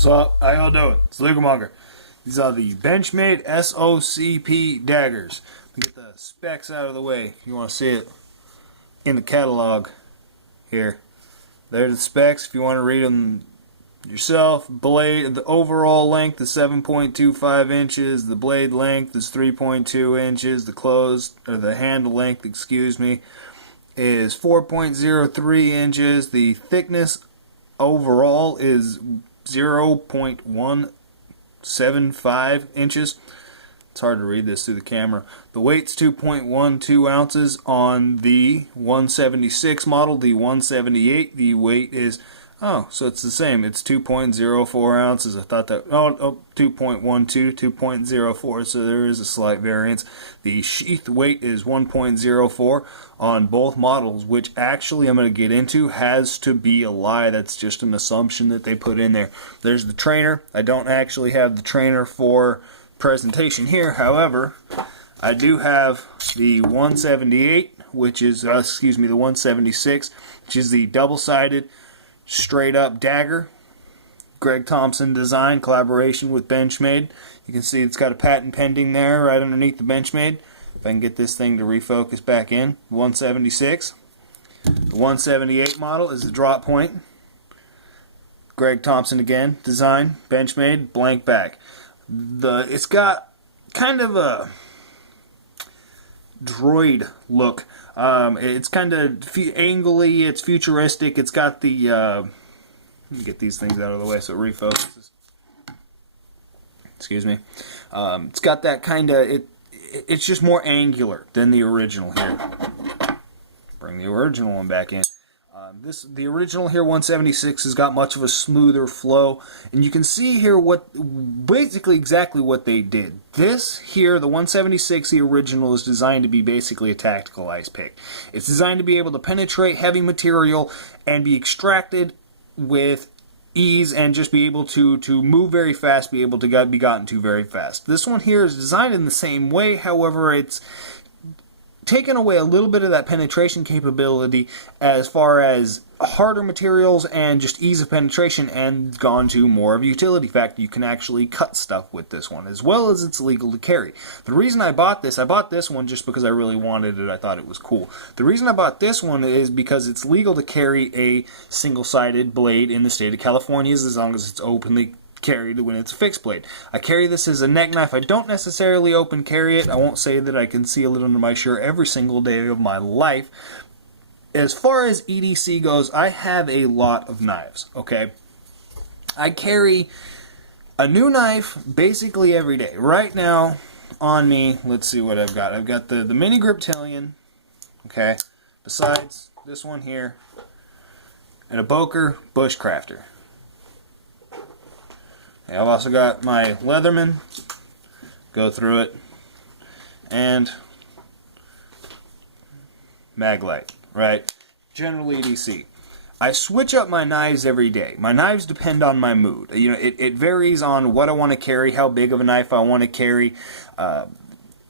What's up? How y'all doing? It's Monger. These are the Benchmade SOCP daggers. Get the specs out of the way. You want to see it in the catalog here. There's the specs if you want to read them yourself. Blade, the overall length is 7.25 inches. The blade length is 3.2 inches. The handle length, excuse me, is 4.03 inches. The thickness overall is 0.175 inches. It's hard to read this through the camera. The weight's 2.12 ounces on the 176 model. The 178, the weight is, so it's the same. It's 2.04 ounces. I thought that, 2.12, 2.04, so there is a slight variance. The sheath weight is 1.04 on both models, which actually I'm going to get into has to be a lie. That's just an assumption that they put in there. There's the trainer. I don't actually have the trainer for presentation here. However, I do have the 178, which is, the 176, which is the double-sided straight up dagger. Greg Thompson design, collaboration with Benchmade. You can see it's got a patent pending there right underneath the Benchmade. If I can get this thing to refocus back in. 176. The 178 model is the drop point. Greg Thompson again, design, Benchmade, blank back. It's got kind of a droid look. It's kind of angly, it's futuristic, it's got the, let me get these things out of the way so it refocuses. Excuse me. It's got that kind of, it's just more angular than the original here. Bring the original one back in. The original here, 176, has got much of a smoother flow, and you can see here basically exactly what they did. This here, the 176, the original, is designed to be basically a tactical ice pick. It's designed to be able to penetrate heavy material and be extracted with ease and just be able to move very fast, be able to be gotten to very fast. This one here is designed in the same way, however, it's taken away a little bit of that penetration capability as far as harder materials and just ease of penetration, and gone to more of a utility factor. You can actually cut stuff with this one, as well as it's legal to carry. The reason I bought this one just because I really wanted it. I thought it was cool. The reason I bought this one is because it's legal to carry a single-sided blade in the state of California as long as it's openly carried when it's a fixed blade. I carry this as a neck knife. I don't necessarily open carry it. I won't say that I conceal it under my shirt every single day of my life. As far as EDC goes, I have a lot of knives, okay? I carry a new knife basically every day. Right now on me, let's see what I've got. I've got the mini Griptilian, okay? Besides this one here, and a Boker Bushcrafter. I've also got my Leatherman, go through it, and Maglite, right? General EDC. I switch up my knives every day. My knives depend on my mood. You know, it varies on what I want to carry, how big of a knife I want to carry.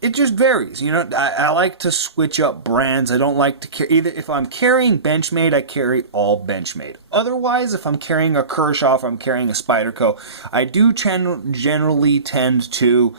It just varies, you know. I like to switch up brands. I don't like to carry, either if I'm carrying Benchmade, I carry all Benchmade. Otherwise, if I'm carrying a Kershaw, if I'm carrying a Spyderco, I do generally tend to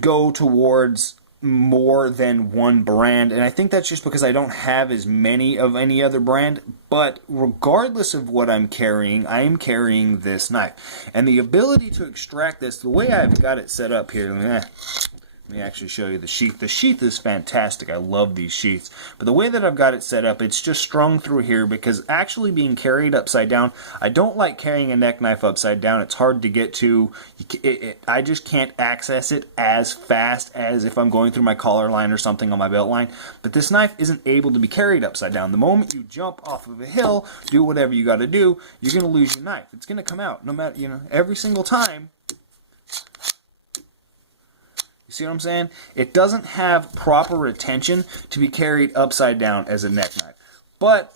go towards more than one brand, and I think that's just because I don't have as many of any other brand. But regardless of what I'm carrying, I am carrying this knife, and the ability to extract this, the way I've got it set up here, let me actually show you the sheath. The sheath is fantastic. I love these sheaths. But the way that I've got it set up, it's just strung through here because actually being carried upside down, I don't like carrying a neck knife upside down. It's hard to get to. I just can't access it as fast as if I'm going through my collar line or something on my belt line. But this knife isn't able to be carried upside down. The moment you jump off of a hill, do whatever you got to do, you're going to lose your knife. It's going to come out no matter, you know, every single time. You see what I'm saying? It doesn't have proper retention to be carried upside down as a neck knife. But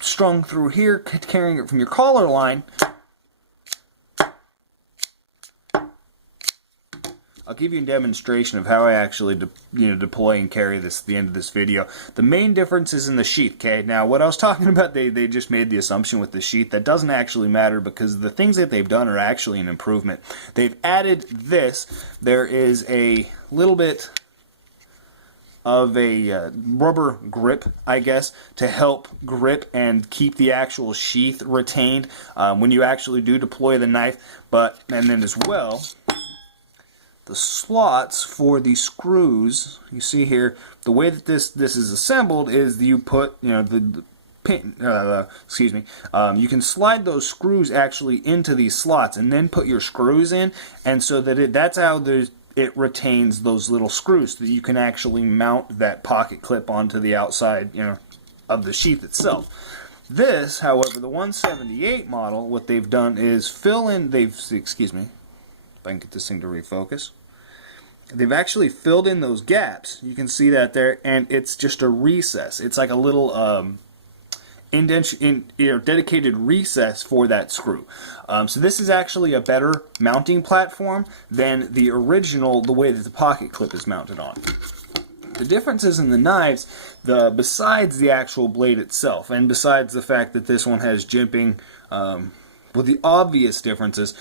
strung through here, carrying it from your collar I'll give you a demonstration of how I actually deploy and carry this at the end of this video. The main difference is in the sheath, okay? Now, what I was talking about, they just made the assumption with the sheath. That doesn't actually matter because the things that they've done are actually an improvement. They've added this. There is a little bit of a rubber grip, I guess, to help grip and keep the actual sheath retained when you actually do deploy the knife. And then as well, the slots for the screws, you see here, the way that this is assembled is you put, the pin, you can slide those screws actually into these slots and then put your screws in, and so that that's how it retains those little screws so that you can actually mount that pocket clip onto the outside, of the sheath itself. This, however, the 178 model, what they've done is excuse me, if I can get this thing to refocus. They've actually filled in those gaps. You can see that there, and it's just a recess. It's like a little dedicated recess for that screw. So this is actually a better mounting platform than the original, the way that the pocket clip is mounted on. The differences in the knives, besides the actual blade itself, and besides the fact that this one has jimping, the obvious differences,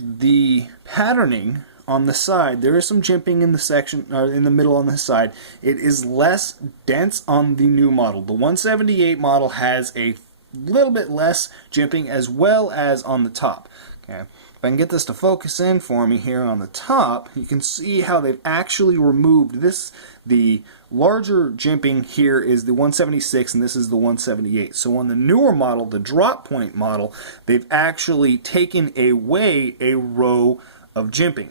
the patterning on the side, there is some jimping in the section, in the middle on the side. It is less dense on the new model. The 178 model has a little bit less jimping as well as on the top. Okay. If I can get this to focus in for me here on the top, you can see how they've actually removed this. The larger jimping here is the 176 and this is the 178. So on the newer model, the drop point model, they've actually taken away a row of jimping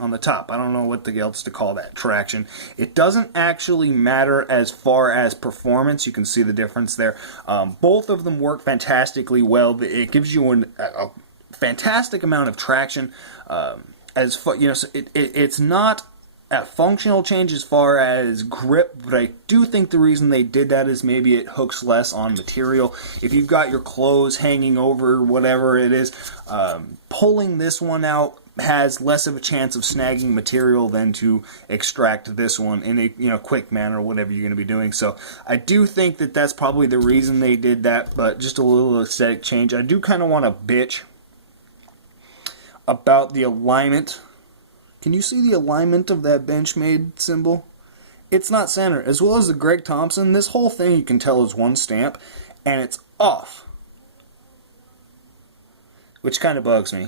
on the top. I don't know what else to call that, traction. It doesn't actually matter as far as performance. You can see the difference there. Both of them work fantastically well. It gives you a fantastic amount of traction. So it's not a functional change as far as grip, but I do think the reason they did that is maybe it hooks less on material. If you've got your clothes hanging over, whatever it is, pulling this one out has less of a chance of snagging material than to extract this one in a quick manner or whatever you're going to be doing. So I do think that that's probably the reason they did that, but just a little aesthetic change. I do kind of want to bitch about the alignment. Can you see the alignment of that Benchmade symbol? It's not centered. As well as the Greg Thompson, this whole thing you can tell is one stamp, and it's off, which kind of bugs me.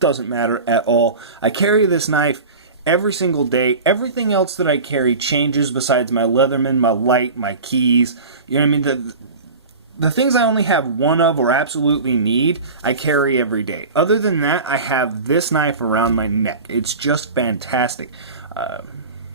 Doesn't matter at all. I carry this knife every single day. Everything else that I carry changes besides my Leatherman, my light, my keys. You know what I mean? The things I only have one of or absolutely need, I carry every day. Other than that, I have this knife around my neck. It's just fantastic.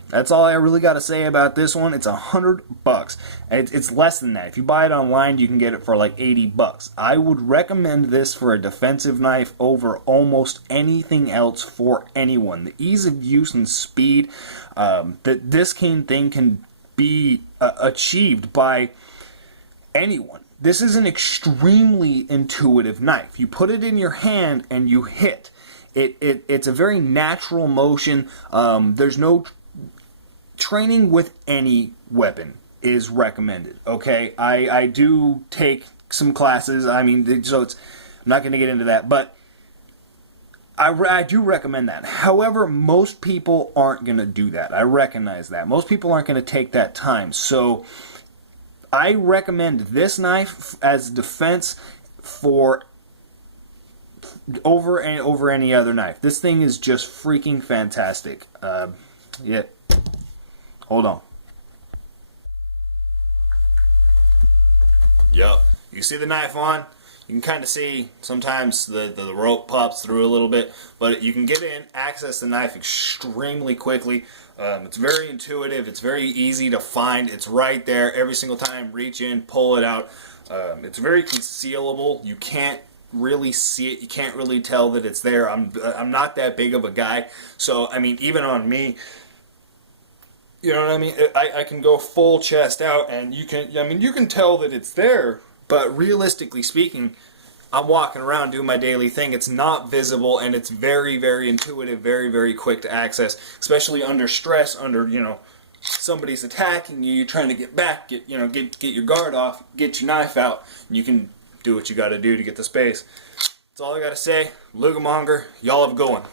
That's all I really got to say about this one. It's $100. It's less than that. If you buy it online, you can get it for like $80. I would recommend this for a defensive knife over almost anything else for anyone. The ease of use and speed that this thing can be achieved by anyone. This is an extremely intuitive knife. You put it in your hand and you hit. It's a very natural motion. There's no training with any weapon is recommended. Okay, I do take some classes. I mean, so I'm not going to get into that, but I do recommend that. However, most people aren't going to do that. I recognize that. Most people aren't going to take that time. So I recommend this knife as defense over any other knife. This thing is just freaking fantastic. Yeah. Hold on. Yup. You see the knife on? You can kind of see sometimes the rope pops through a little bit, but you can get in, access the knife extremely quickly. It's very intuitive. It's very easy to find. It's right there every single time. Reach in, pull it out. It's very concealable. You can't really see it. You can't really tell that it's there. I'm not that big of a guy, so I mean, even on me, you know what I mean? I can go full chest out, and you can tell that it's there. But realistically speaking, I'm walking around doing my daily thing. It's not visible, and it's very, very intuitive, very, very quick to access, especially under stress, under, you know, somebody's attacking you, you're trying to get back, get your guard off, get your knife out, and you can do what you got to do to get the space. That's all I got to say. Lugamonger, y'all have a good one.